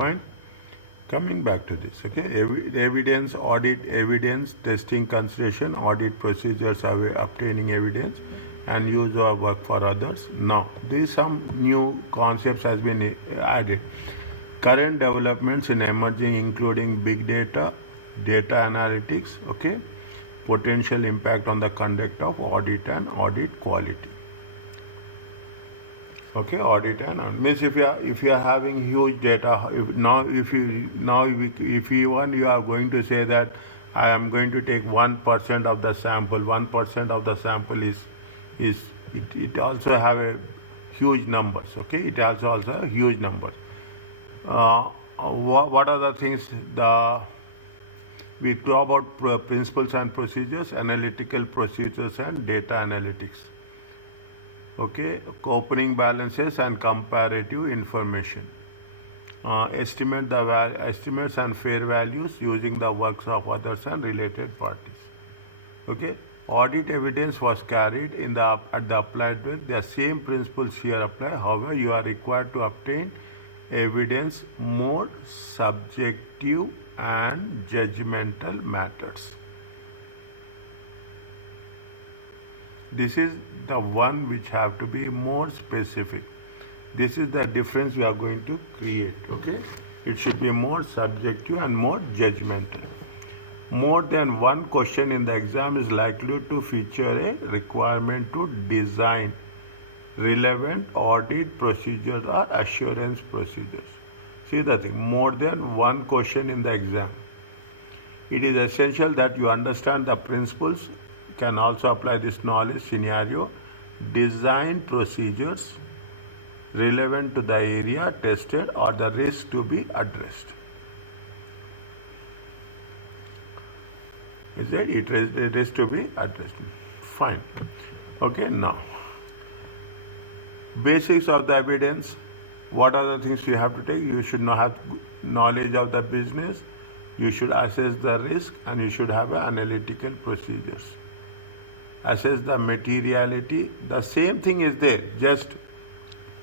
Fine. Coming back to this, okay, evidence, audit, evidence, testing, consideration, audit procedures, obtaining evidence, and use of work for others. Now, these some new concepts has been added. Current developments in emerging, including big data, data analytics, okay, potential impact on the conduct of audit and audit quality. Okay, audit and means if you are having huge data, if even you are going to say that I am going to take 1% of the sample, 1% of the sample is it also have a huge numbers. Okay, it also a huge numbers. What are the things we talk about principles and procedures, analytical procedures, and data analytics. Okay, opening balances and comparative information. Estimates and fair values using the works of others and related parties. Okay, audit evidence was carried at the applied with the same principles here apply. However, you are required to obtain evidence more subjective and judgmental matters. This is the one which have to be more specific. This is the difference we are going to create. Okay, it should be more subjective and more judgmental. More than one question in the exam is likely to feature a requirement to design relevant audit procedures or assurance procedures. See the thing, more than one question in the exam. It is essential that you understand the principles, can also apply this knowledge scenario, design procedures relevant to the area tested or the risk to be addressed. Is that it is to be addressed? Fine. Okay, now basics of the evidence. What are the things you have to take? You should have knowledge of the business, you should assess the risk, and you should have analytical procedures. Assess the materiality. The same thing is there, just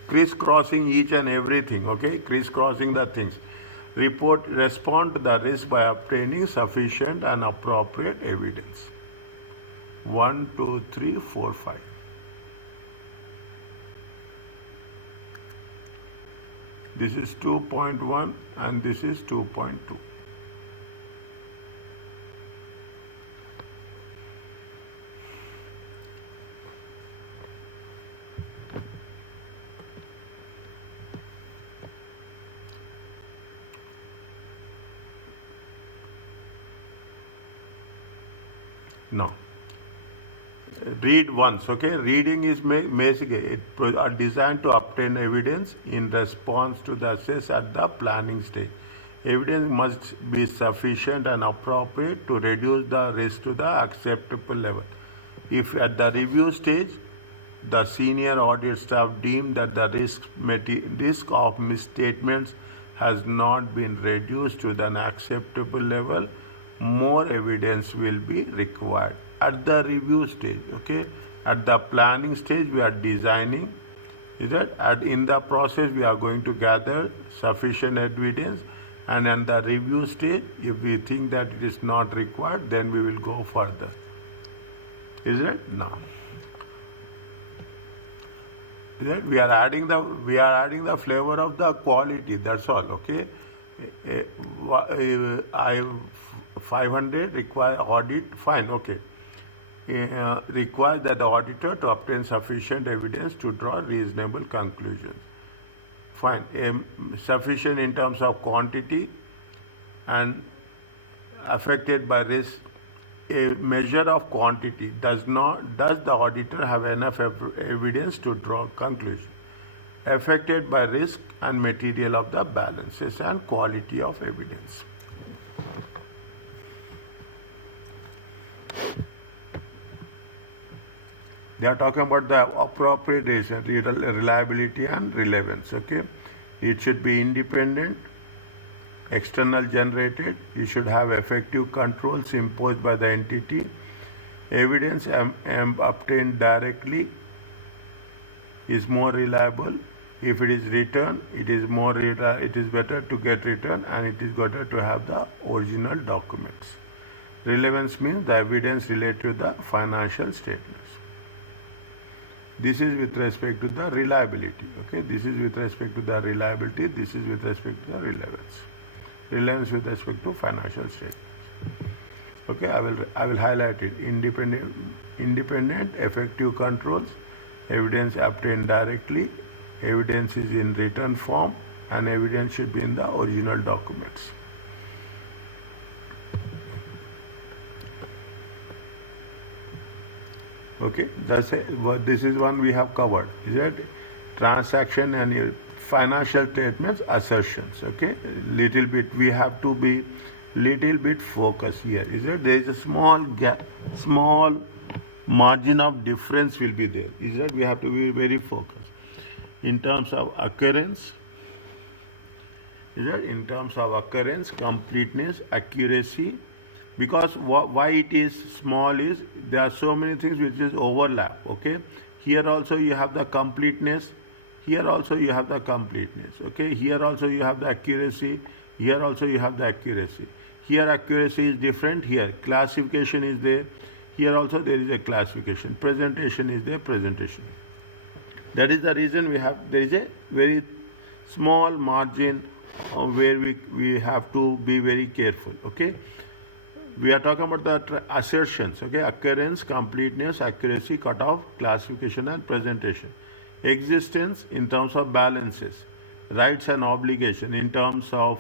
crisscrossing each and everything. Okay, crisscrossing the things. Respond to the risk by obtaining sufficient and appropriate evidence. 1, 2, 3, 4, 5. This is 2.1 and this is 2.2. Now, read once. Okay, reading is basically designed to obtain evidence in response to the assess at the planning stage. Evidence must be sufficient and appropriate to reduce the risk to the acceptable level. If at the review stage the senior audit staff deemed that the risk of misstatements has not been reduced to an acceptable level, more evidence will be required. At the review stage, okay, at the planning stage we are designing, is that in the process we are going to gather sufficient evidence, and in the review stage if we think that it is not required, then we will go further. Is it? Now, is that we are adding the flavor of the quality, that's all. Okay, I 500 require audit, fine. Okay, requires that the auditor to obtain sufficient evidence to draw reasonable conclusions. Fine. Sufficient in terms of quantity and affected by risk. A measure of quantity. Does the auditor have enough evidence to draw conclusion? Affected by risk and material of the balances and quality of evidence. They are talking about the appropriation, reliability and relevance. Okay, it should be independent, external generated. You should have effective controls imposed by the entity. Evidence obtained directly is more reliable. If it is written, it is better to get written, and it is better to have the original documents. Relevance means the evidence related to the financial statements. This is with respect to the reliability. Okay, this is with respect to the reliability. This is with respect to the relevance. Relevance with respect to financial statements. Okay, I will highlight it. Independent effective controls, evidence obtained directly, evidence is in written form, and evidence should be in the original documents. Okay, this is one we have covered. Is that transaction and financial statements assertions? Okay, little bit we have to be little bit focused here. Is that there is a small gap, small margin of difference will be there. Is that we have to be very focused in terms of occurrence. Is that in terms of occurrence, completeness, accuracy? Because why it is small is there are so many things which is overlap. Okay, here also you have the completeness, here also you have the completeness. Okay, here also you have the accuracy, here also you have the accuracy. Here accuracy is different, here classification is there, here also there is a classification, presentation is there, presentation. That is the reason there is a very small margin where we have to be very careful. Okay, we are talking about the assertions. Okay, occurrence, completeness, accuracy, cutoff, classification, and presentation. Existence in terms of balances, rights and obligation in terms of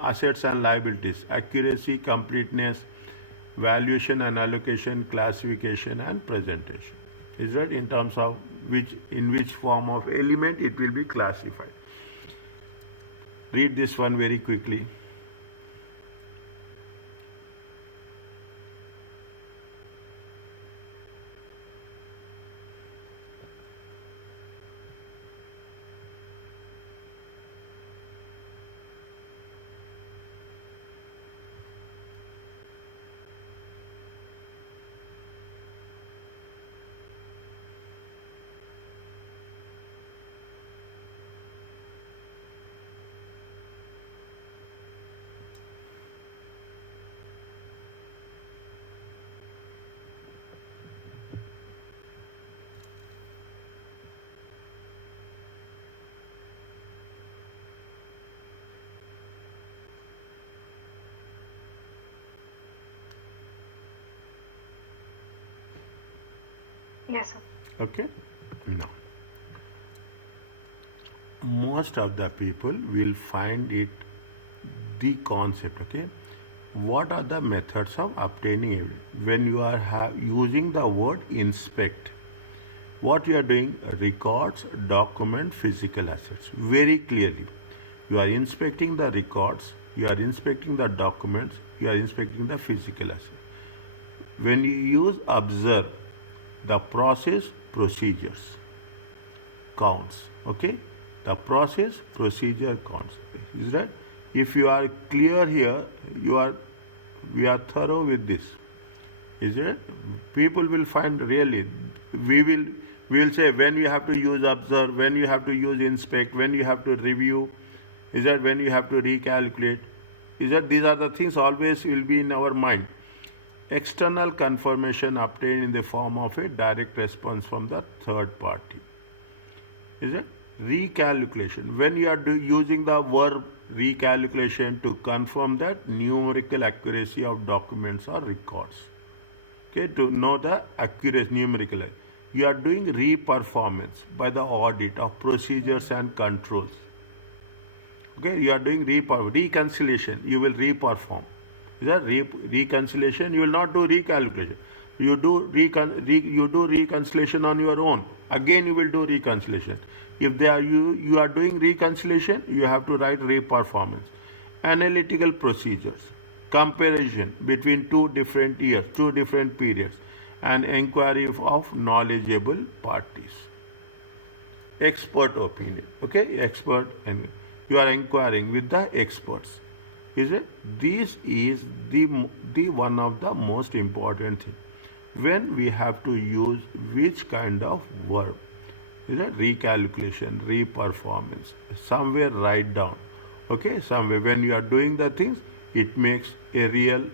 assets and liabilities, accuracy, completeness, valuation and allocation, classification, and presentation. Is that in terms of in which form of element it will be classified. Read this one very quickly. Yes, sir. Okay, now most of the people will find it the concept. Okay, what are the methods of obtaining evidence? When you are using the word inspect, what you are doing? Records, document, physical assets. Very clearly, you are inspecting the records, you are inspecting the documents, you are inspecting the physical assets. When you use observe, the process, procedures counts. Okay, the process, procedure counts. Is that if you are clear here, we are thorough with this. Is it? People will find really we will say when you have to use observe, when you have to use inspect, when you have to review. Is that when you have to recalculate? Is that these are the things always will be in our mind. External confirmation obtained in the form of a direct response from the third party. Is it? Recalculation. When you are using the verb recalculation to confirm that numerical accuracy of documents or records. Okay, to know the accuracy numerical. You are doing re-performance by the audit of procedures and controls. Okay, you are doing reconciliation. You will re-perform. Is that reconciliation? You will not do recalculation. You do reconciliation on your own. Again, you will do reconciliation. If you are doing reconciliation, you have to write re-performance. Analytical procedures, comparison between two different years, two different periods, and inquiry of knowledgeable parties. Expert opinion. Okay, expert, and you are inquiring with the experts. Is it? This is the one of the most important thing. When we have to use which kind of verb, Is it recalculation, reperformance? Somewhere write down. Okay, somewhere when you are doing the things, it makes a real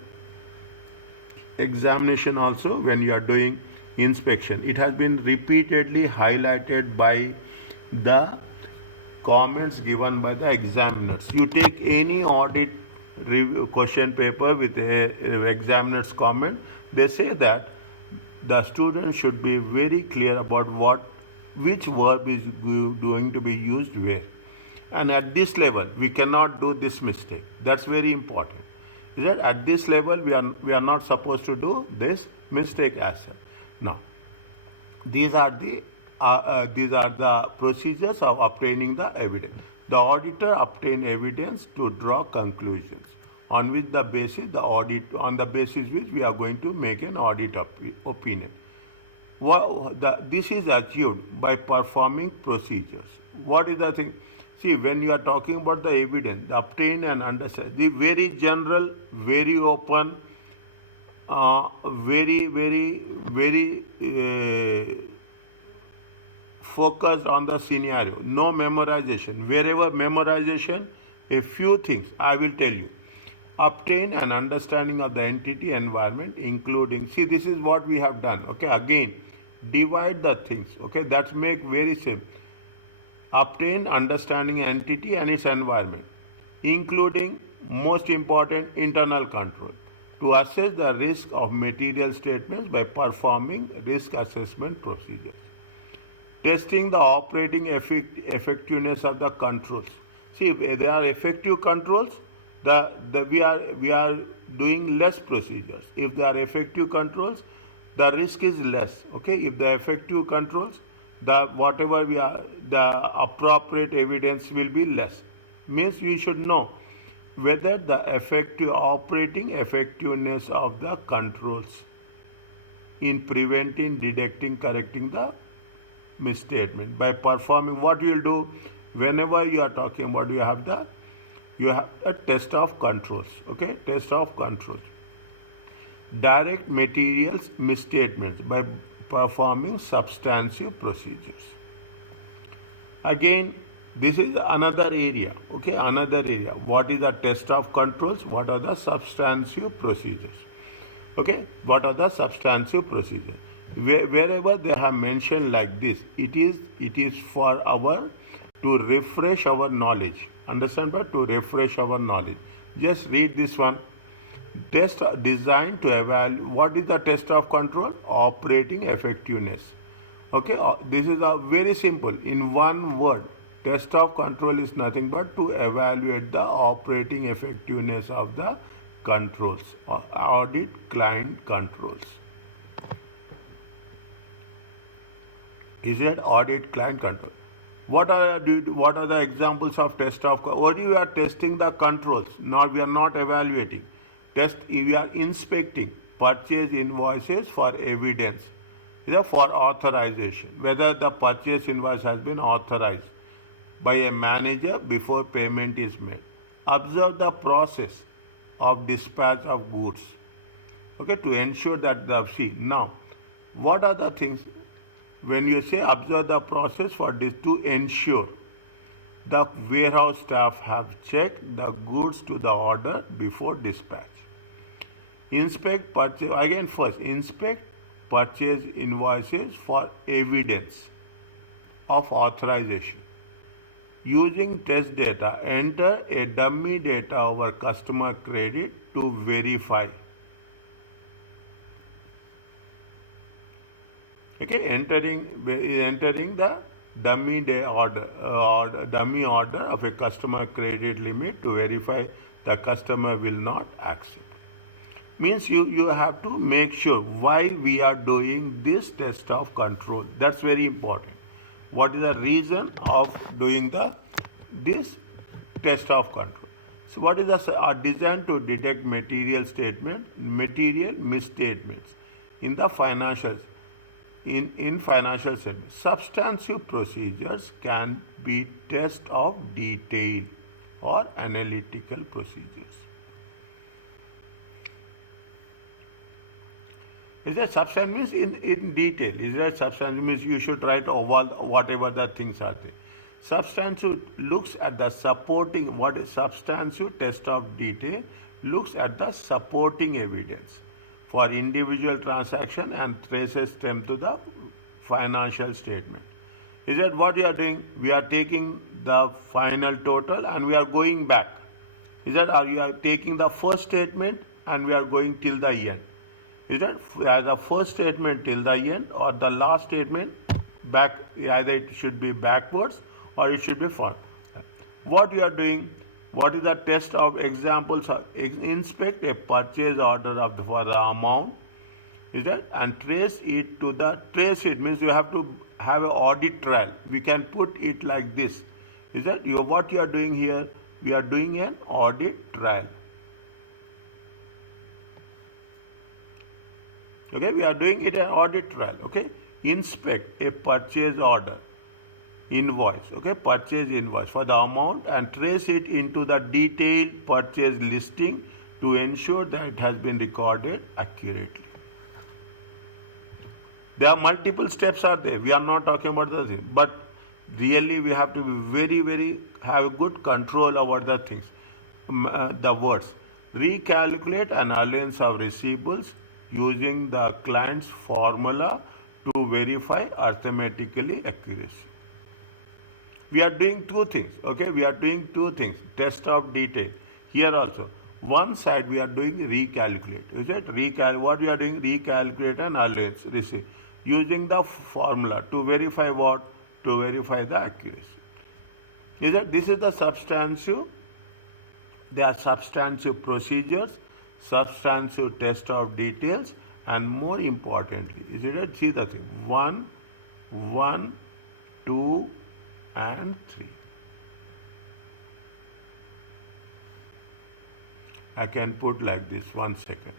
examination also when you are doing inspection. It has been repeatedly highlighted by the comments given by the examiners. You take any audit review question paper with a examiner's comment, they say that the student should be very clear about which verb is going to be used where. And at this level, we cannot do this mistake. That's very important. Is that at this level, we are not supposed to do this mistake as well. Now, these are the procedures of obtaining the evidence. The auditor obtain evidence to draw conclusions on which the basis which we are going to make an audit opinion. This is achieved by performing procedures. What is the thing? See, when you are talking about the evidence, the obtain and understand, the very general, very open, very focused on the scenario. No memorization. Wherever memorization, a few things I will tell you. Obtain an understanding of the entity environment, including, see, this is what we have done. Okay, again, divide the things. Okay, that's make very simple. Obtain understanding entity and its environment, including most important internal control, to assess the risk of material statements by performing risk assessment procedures. Testing the operating effectiveness of the controls. See, if there are effective controls, we are doing less procedures. If there are effective controls, the risk is less. Okay, if the effective controls, the appropriate evidence will be less. Means we should know whether the operating effectiveness of the controls in preventing, detecting, correcting the misstatement by performing. What you will do whenever you are talking about, you have a test of controls. Okay, test of controls. Direct materials misstatements by performing substantive procedures. Again, this is another area. Okay, another area. What is the test of controls? What are the substantive procedures? Okay, what are the substantive procedures? Wherever they have mentioned like this, it is for to refresh our knowledge. Understand? But to refresh our knowledge, just read this one. Test designed to evaluate. What is the test of control? Operating effectiveness. Okay, this is a very simple. In one word, test of control is nothing but to evaluate the operating effectiveness of the controls. Audit client controls. Is it audit client control? What are the examples of test of? What you are testing the controls? Now we are not evaluating. We are inspecting purchase invoices for evidence, for authorization, whether the purchase invoice has been authorized by a manager before payment is made. Observe the process of dispatch of goods. Okay, to ensure that now, what are the things when you say observe the process for this? To ensure the warehouse staff have checked the goods to the order before dispatch. Inspect purchase, again first, inspect purchase invoices for evidence of authorization. Using test data, enter a dummy data over customer credit to verify. Okay, entering the dummy order of a customer credit limit to verify the customer will not accept. Means you have to make sure why we are doing this test of control. That's very important. What is the reason of doing this test of control? So what is designed to detect material misstatements in the financials. In financial statements, substantive procedures can be test of detail or analytical procedures. Is that substance means in detail? Is that substance means you should write all whatever the things are there? Substantive looks at the supporting, what is substantive test of detail looks at the supporting evidence for individual transaction and traces them to the financial statement. Is that what you are doing? We are taking the final total and we are going back. Is that, or you are taking the first statement and we are going till the end? Is that the first statement till the end or the last statement back? Either it should be backwards or it should be forward. What you are doing? What is the test of examples? Inspect a purchase order for the amount. Is that, and trace it to the, trace it means you have to have an audit trial. We can put it like this. Is that what you are doing here? We are doing an audit trial. Okay, we are doing it an audit trial. Okay, inspect a purchase order, invoice. Okay, purchase invoice for the amount and trace it into the detailed purchase listing to ensure that it has been recorded accurately. There are multiple steps are there. We are not talking about the thing, but really we have to be very have a good control over the things. The words recalculate an allowance of receivables using the client's formula to verify arithmetically accuracy. We are doing two things. Okay, we are doing two things. Test of detail. Here also, one side we are doing recalculate. Is it what we are doing? Recalculate an allowance receipt using the formula to verify what? To verify the accuracy. Is that this is the substantive? There are substantive procedures, substantive test of details, and more importantly, is it? See the thing. 1, 2, and 3. I can put like this. 1 second.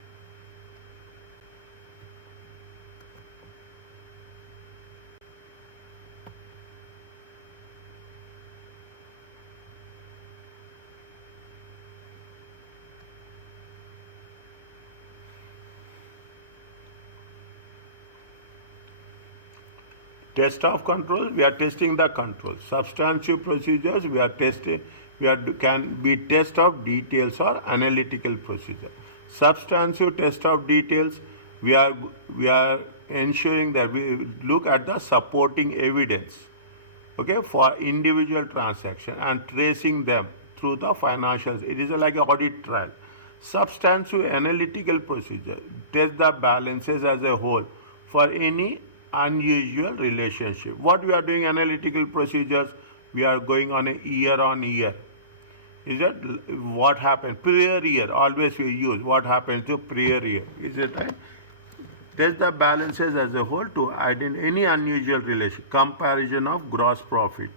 Test of control, we are testing the control. Substantive procedures, we are testing, can be test of details or analytical procedure. Substantive test of details, we are ensuring that we look at the supporting evidence, okay, for individual transaction and tracing them through the financials. It is like an audit trial. Substantive analytical procedure, test the balances as a whole for any unusual relationship. What we are doing analytical procedures, we are going on a year on year. Is that what happened? Prior year, always we use what happened to prior year. Is it right? Test the balances as a whole to identify any unusual relation. Comparison of gross profit.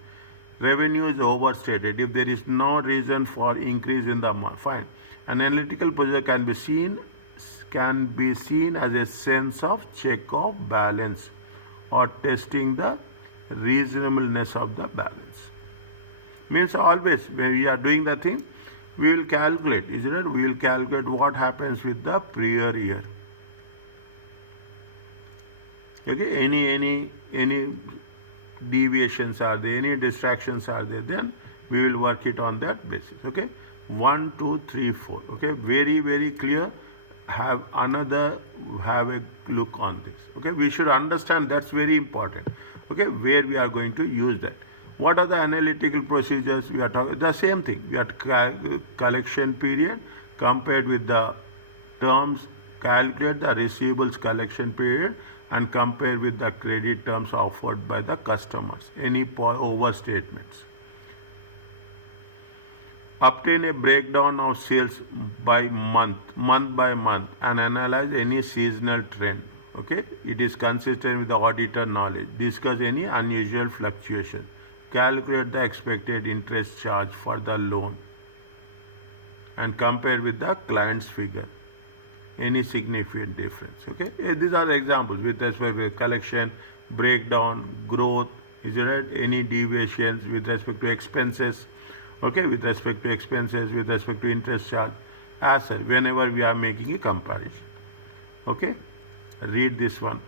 Revenue is overstated. If there is no reason for increase in the amount, fine. An analytical procedure can be seen as a sense of check of balance or testing the reasonableness of the balance. Means always when we are doing the thing, we will calculate. Is it right? We will calculate what happens with the prior year. Okay, any deviations are there, any distractions are there, then we will work it on that basis. Okay, 1, 2, 3, 4. Okay, very clear. Have a look on this. Okay, we should understand, that's very important. Okay, where we are going to use that. What are the analytical procedures we are talking? The same thing. We are collection period compared with the terms, calculate the receivables collection period and compare with the credit terms offered by the customers. Any overstatements. Obtain a breakdown of sales by month by month, and analyze any seasonal trend. Okay, it is consistent with the auditor knowledge. Discuss any unusual fluctuation. Calculate the expected interest charge for the loan and compare with the client's figure. Any significant difference. Okay, these are the examples with respect to collection, breakdown, growth. Is there any deviations with respect to expenses? Okay, with respect to expenses, with respect to interest charge, as whenever we are making a comparison. Okay, Read this one.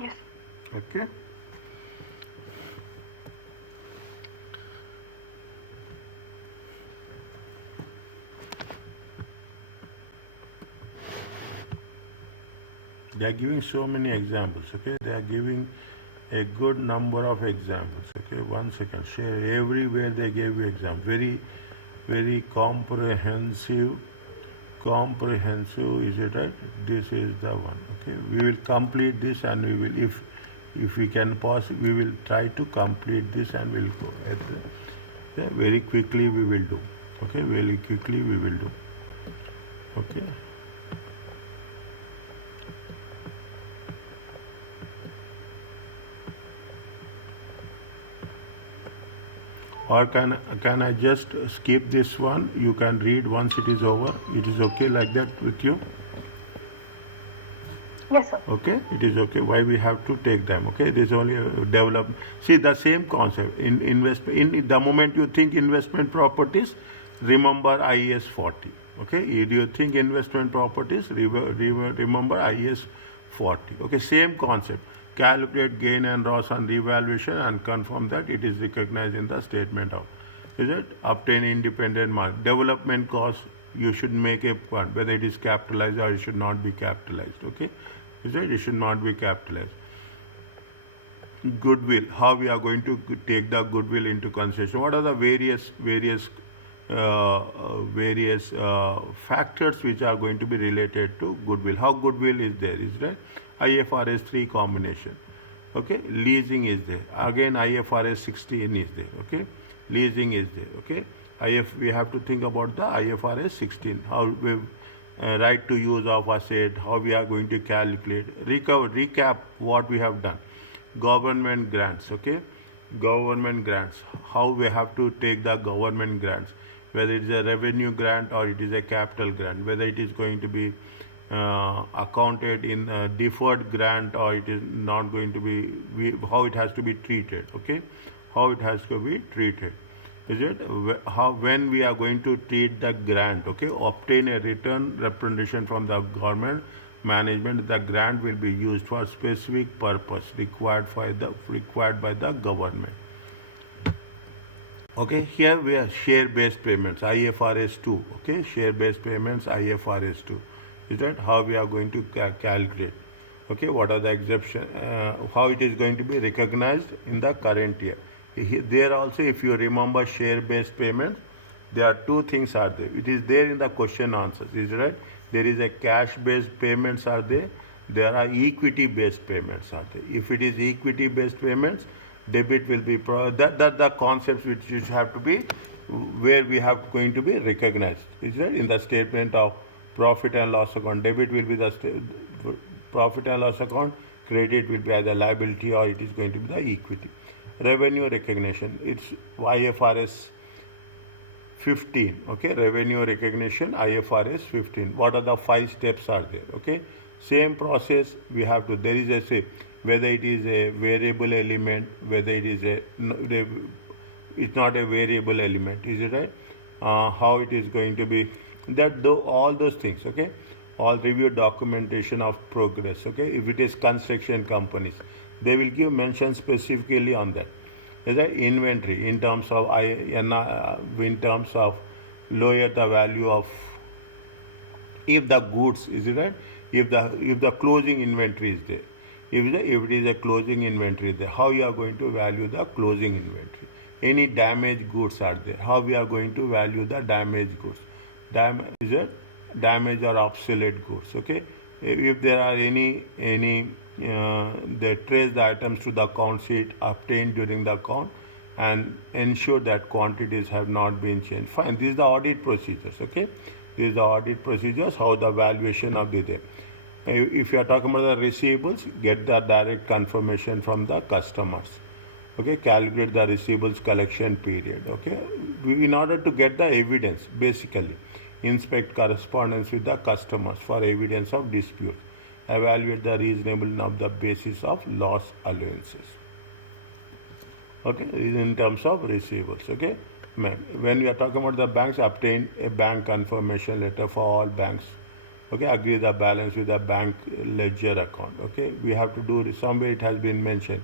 Yes. Okay. They are giving so many examples. Okay, they are giving a good number of examples. Okay, 1 second. Share everywhere they gave you example. Very, very comprehensive. Comprehensive, is it right? This is the one. Okay, we will complete this, and we will, if we can pause, we will try to complete this, and we'll go at yeah, very quickly. We will do. Okay, very quickly we will do. Okay. Or can I just skip this one? You can read once it is over. It is okay like that with you? Yes, sir. Okay, it is okay. Why we have to take them? Okay, this is only develop. See the same concept in investment. In the moment you think investment properties, remember IAS 40. Okay, do you think investment properties? Remember IAS 40. Okay, same concept. Calculate gain and loss on revaluation and confirm that it is recognized in the statement of. Is it? Obtain independent mark. Development cost, you should make a point whether it is capitalized or it should not be capitalized. Okay, is it? It should not be capitalized. Goodwill, how we are going to take the goodwill into consideration? What are the various factors which are going to be related to goodwill? How goodwill is there? Is right? IFRS 3 combination. Okay, leasing is there. Again, IFRS 16 is there. Okay, leasing is there. Okay, we have to think about the IFRS 16. How we right to use of asset. How we are going to calculate. Recap what we have done. Government grants. Okay, government grants. How we have to take the government grants. Whether it is a revenue grant or it is a capital grant. Whether it is going to be accounted in deferred grant, or it is not going to be, how it has to be treated, okay, how it has to be treated. Is it how, when we are going to treat the grant, okay, obtain a written representation from the government management, the grant will be used for specific purpose required by the government. Okay, here we have share-based payments, IFRS 2. Okay, share-based payments, IFRS 2. Is that how we are going to calculate? Okay, what are the exceptions? How it is going to be recognized in the current year? There also, if you remember share-based payments, there are two things are there. It is there in the question answers. Is it right? There is a cash-based payments are there. There are equity-based payments are there. If it is equity-based payments, debit will be that the concepts which you have to be where we have going to be recognized. Is right in the statement of profit and loss account. Debit will be the profit and loss account. Credit will be either liability or it is going to be the equity. Revenue recognition. It's IFRS 15. Okay, revenue recognition IFRS 15. What are the 5 steps are there? Okay, same process we have to. There is a say whether it is a variable element, whether it is it's not a variable element. Is it right? How it is going to be that though all those things. Okay, all review documentation of progress. Okay, if it is construction companies, they will give mention specifically on that. Is that inventory in terms of lower the value of if the goods, is it right? If the closing inventory is there, if it is a closing inventory there, how you are going to value the closing inventory? Any damaged goods are there, how we are going to value the damaged goods? Is it damaged or obsolete goods? Okay, if there are any they trace the items to the account sheet obtained during the account and ensure that quantities have not been changed. Fine, these are the audit procedures. Okay, these are the audit procedures, how the valuation of the day. If you are talking about the receivables, get the direct confirmation from the customers. Okay, calculate the receivables collection period. Okay, in order to get the evidence, basically inspect correspondence with the customers for evidence of dispute. Evaluate the reasonableness of the basis of loss allowances. Okay, in terms of receivables. Okay, when we are talking about the banks, obtain a bank confirmation letter for all banks. Okay, agree the balance with the bank ledger account. Okay, we have to do somewhere it has been mentioned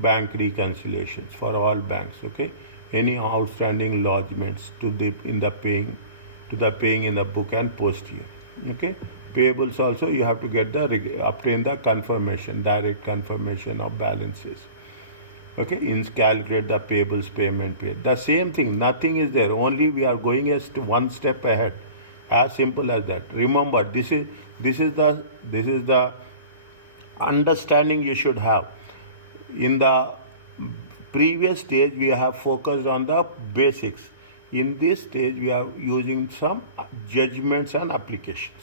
bank reconciliations for all banks. Okay, any outstanding lodgements to the paying in the book and post year. Okay, payables also you have to get obtain the confirmation, direct confirmation of balances. Okay, calculate the payables payment period. The same thing, nothing is there, only we are going one step ahead. As simple as that. Remember, this is the understanding you should have. In the previous stage, we have focused on the basics. In this stage, we are using some judgments and applications.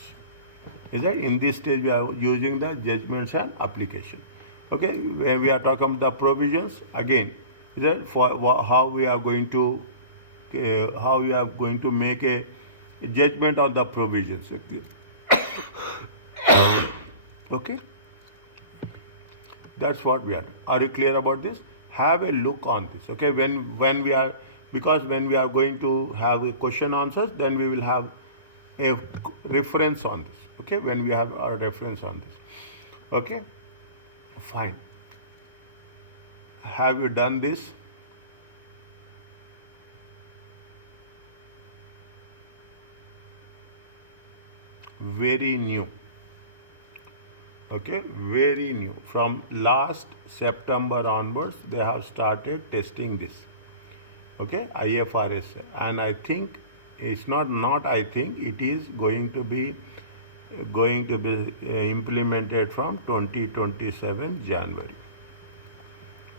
Is that in this stage we are using the judgments and application. Okay, when we are talking about the provisions, again, is that for how we are going to make a judgment on the provisions. Okay, that's what we are. Are you clear about this? Have a look on this. Okay, when we are going to have a question answers, then we will have a reference on this. Okay, when we have our reference on this. Okay, fine. Have you done this? Very new. Okay, very new. From last September onwards, they have started testing this. Okay, IFRS, and I think it's not I think it is going to be implemented from 2027 January.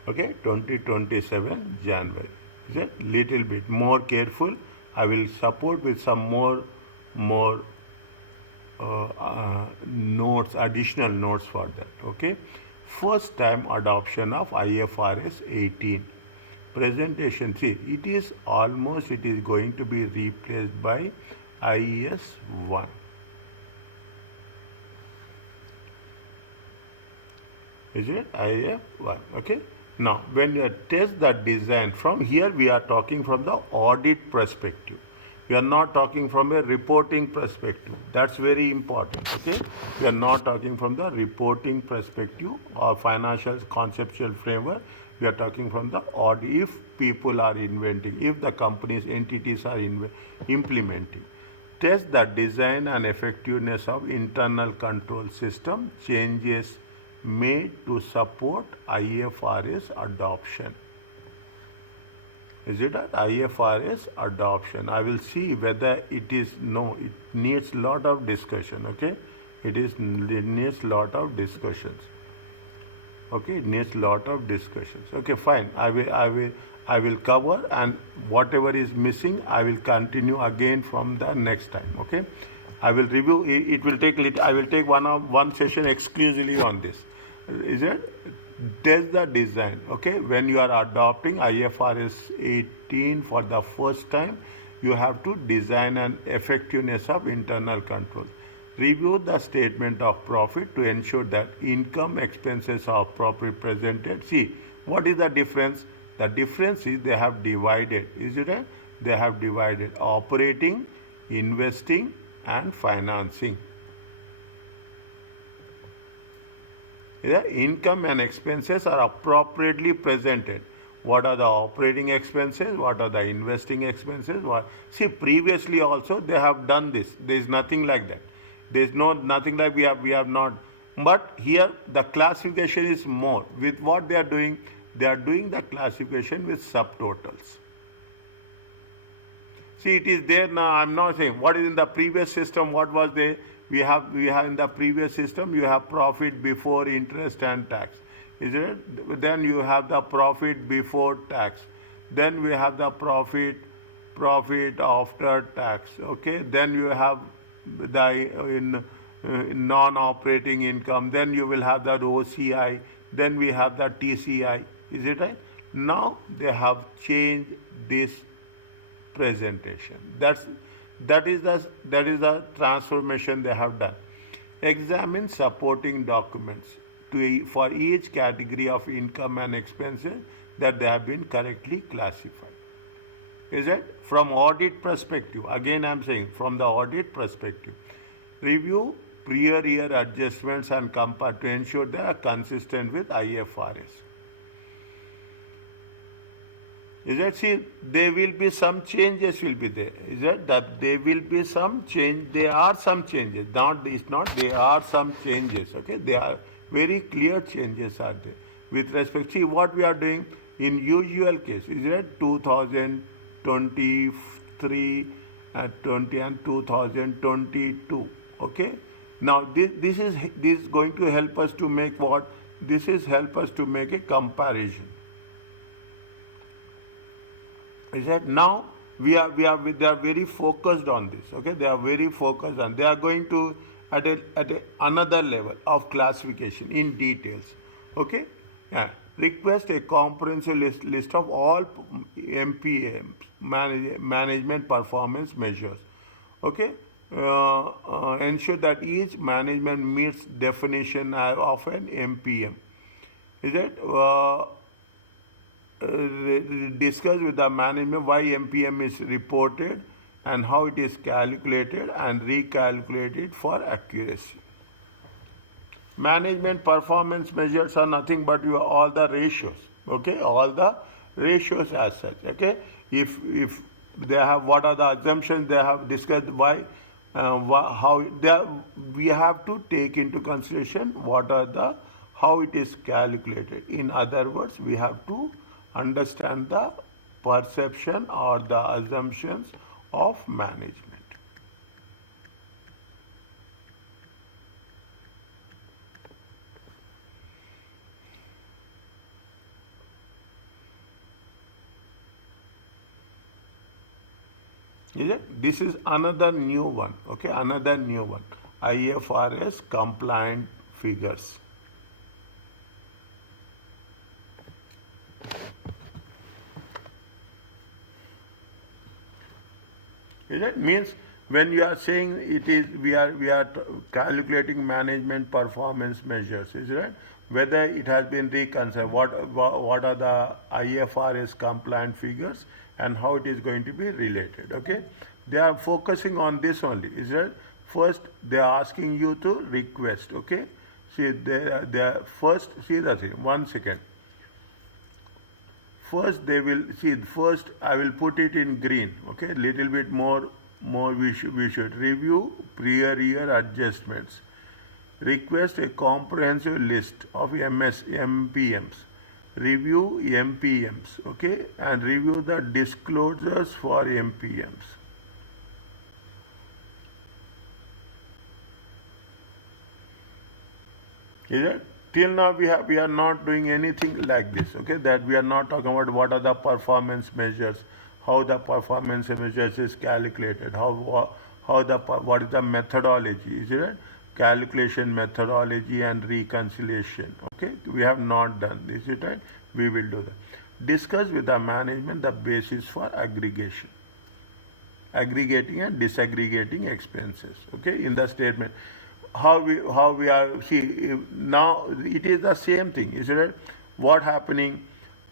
Okay, 2027 January. Is it little bit more careful? I will support with some more notes, additional notes for that. Okay, first time adoption of IFRS 18. Presentation, see, it is going to be replaced by IES 1. Is it IF1? Okay. Now, when you test the design, from here we are talking from the audit perspective. We are not talking from a reporting perspective. That's very important. Okay. We are not talking from the reporting perspective or financial conceptual framework. We are talking from the audit. If people are inventing, if the company's entities are implementing, test the design and effectiveness of internal control system changes made to support IFRS adoption. Is it an IFRS adoption? I will see whether it is, no, it needs lot of discussion, okay? It needs lot of discussions. Okay, it needs lot of discussions. Okay, fine. I will cover, and whatever is missing, I will continue again from the next time. Okay, I will review. It will take. I will take one session exclusively on this. Is it? Test the design. Okay, when you are adopting IFRS 18 for the first time, you have to design an effectiveness of internal control. Review the statement of profit to ensure that income expenses are properly presented. See, what is the difference? The difference is they have divided. Is it? They have divided operating, investing, and financing. The income and expenses are appropriately presented. What are the operating expenses? What are the investing expenses? See, previously also they have done this. There is nothing like that. There is nothing like we have not. But here the classification is more. With what they are doing? They are doing the classification with subtotals. See, it is there now. I'm not saying what is in the previous system. What was there? We have in the previous system. You have profit before interest and tax. Is it? Then you have the profit before tax. Then we have the profit after tax. Okay. Then you have the non-operating income. Then you will have the OCI. Then we have the TCI. Is it right? Now they have changed this presentation. That is the transformation they have done. Examine supporting documents for each category of income and expenses that they have been correctly classified. Is it? From audit perspective, again I am saying from the audit perspective, review prior year adjustments and compare to ensure they are consistent with IFRS. Is that? See, there will be some changes will be there. Is that there will be some change? There are some changes. There are some changes. Okay, there are very clear changes are there with respect. See what we are doing in usual case. Is that 2023 and 20 and 2022. Okay. Now this is going to help us to make what? This is help us to make a comparison. Is that now they are very focused on this. Okay, they are very focused on. They are going to at another level of classification in details. Okay, yeah. Request a comprehensive list of all MPM management performance measures. Okay, ensure that each management meets definition of an MPM. Is that? Discuss with the management why MPM is reported and how it is calculated and recalculated for accuracy. Management performance measures are nothing but all the ratios. Okay, all the ratios as such. Okay, if they have what are the assumptions they have discussed, why how we have to take into consideration how it is calculated. In other words, we have to understand the perception or the assumptions of management. Is it? This is another new one. Okay, another new one. IFRS compliant figures. It means when you are saying it is we are calculating management performance measures, is right? whether it has been reconciled, what are the IFRS compliant figures and how it is going to be related. Okay, they are focusing on this only. Is that first they are asking you to request. Okay, see they are first, see the thing. 1 second. First they will see. First I will put it in green. Okay, little bit more we should review prior year adjustments. Request a comprehensive list of MPMs. Review MPMs, okay, and review the disclosures for MPMs. Is it? Till now we are not doing anything like this, okay, that we are not talking about what are the performance measures, how the performance measures is calculated, what is the methodology, is it? Calculation methodology and reconciliation. Okay, we have not done this, is right? We will do that. Discuss with the management the basis for aggregation, aggregating and disaggregating expenses. Okay, in the statement, how we are, see now it is the same thing, is it? What happening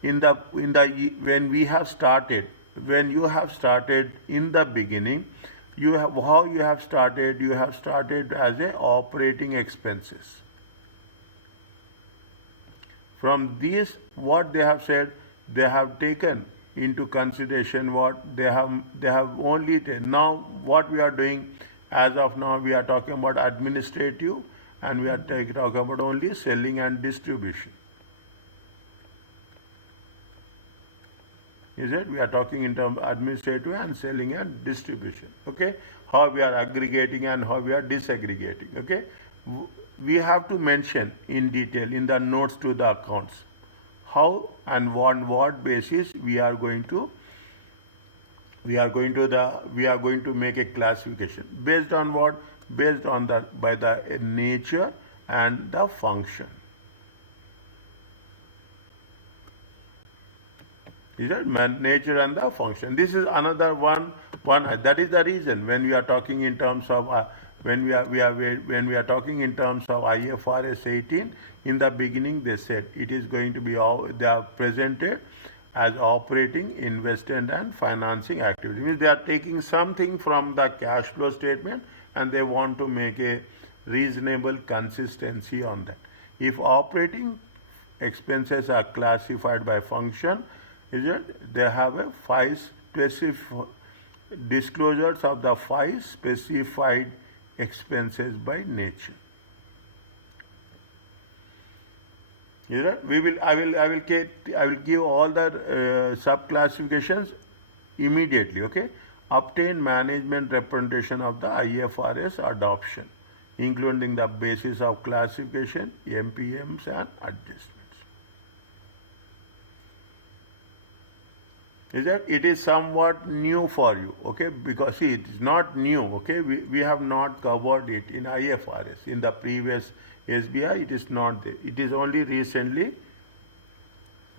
in the when we have started, when you have started in the beginning. You have started as a operating expenses. From these, what they have said, they have taken into consideration what they have only taken. Now what we are doing as of now, we are talking about administrative and we are talking about only selling and distribution. Is it? We are talking in terms of administrative and selling and distribution. Okay, how we are aggregating and how we are disaggregating. Okay, we have to mention in detail in the notes to the accounts how and on what basis we are going to make a classification based on what, based on by the nature and the function. Is that nature and the function? This is another one. That is the reason when we are talking in terms of when we are talking in terms of IFRS 18. In the beginning, they said it is going to be they are presented as operating, investing, and financing activity. Means they are taking something from the cash flow statement and they want to make a reasonable consistency on that. If operating expenses are classified by function, is it? They have a 5 specific disclosures of the 5 specified expenses by nature. Is it? I will give all the sub classifications immediately. Okay. Obtain management representation of the IFRS adoption, including the basis of classification, MPMs, and adjustments. Is that it is somewhat new for you, okay? Because see, it is not new, okay? We have not covered it in IFRS. In the previous SBI, it is not there. It is only recently,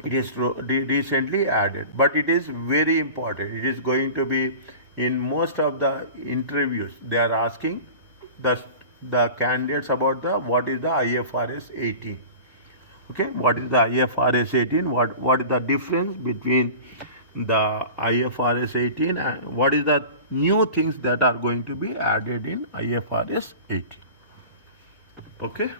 recently added. But it is very important. It is going to be in most of the interviews. They are asking the candidates about what is the IFRS 18. Okay, what is the IFRS 18? What is the difference between the IFRS 18 and what is the new things that are going to be added in IFRS 18. Okay.